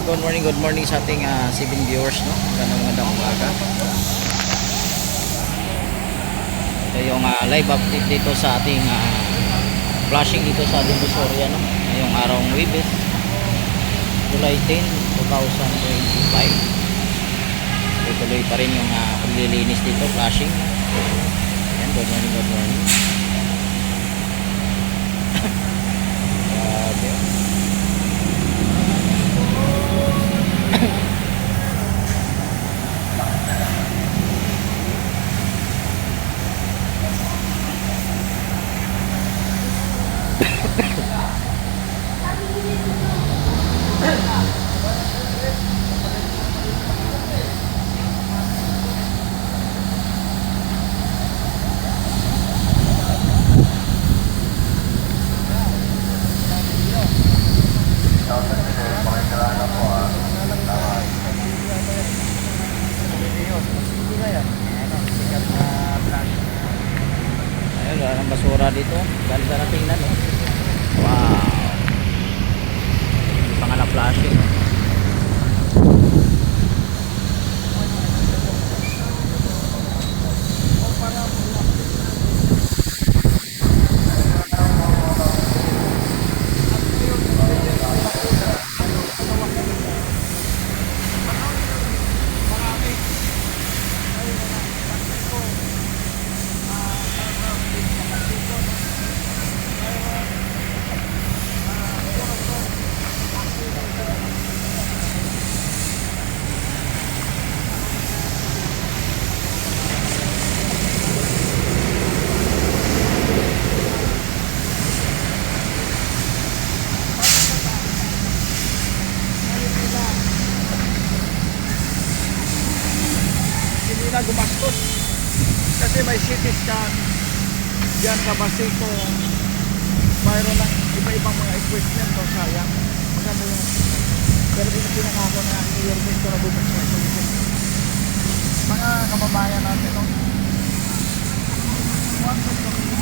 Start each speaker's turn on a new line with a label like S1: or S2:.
S1: Yan, good morning, good morning sa ating ah, 7 viewers, no? Magandang magandang umaga. Ito yung ah, live update dito sa ating ah, flashing dito sa Divisoria, no? Ngayong araw ng Wibis, July 10, 2025. Tuloy pa rin yung ah, paglilinis dito, flashing. Yan, good morning, good morning. Wala ng basura dito. Ganda na tingnan, oh. Wow. Hindi pa nga
S2: na gumastos. Kasi may CT scan dyan sa Basico. Mayroon ng iba-ibang mga equipment so sayang. Maganda yung pero din pinangako na ang Yormes ko na likod mga kababayan natin no? One foot kami